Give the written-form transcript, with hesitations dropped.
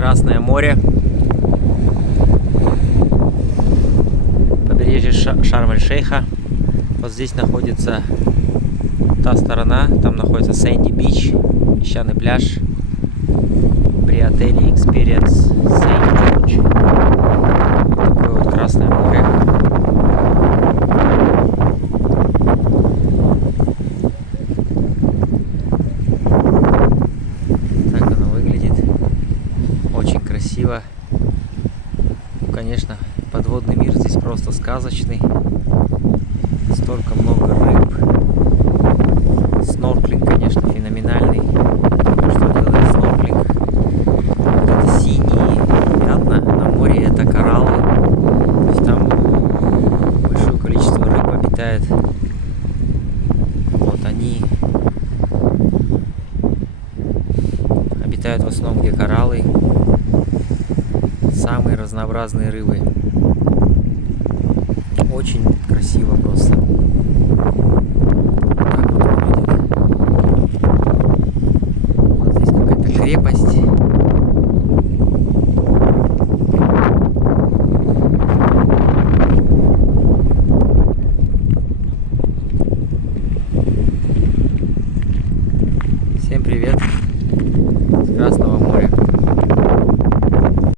Красное море. Побережье Шарм-эль-Шейха. Вот здесь находится та сторона. Там находится Сэнди Бич, песчаный пляж при отеле Experience St. George. Такое вот Красное море. Так оно выглядит. Очень красиво. Конечно, подводный мир здесь просто сказочный. Столько много рыб. Снорклинг, конечно, феноменальный. Что делает снорклинг? Вот это синие пятна на море, это кораллы. То есть там большое количество рыб обитает. Вот они обитают в основном где кораллы. Самые разнообразные рыбы. Очень красиво просто. Так вот выглядит. Вот здесь какая-то крепость.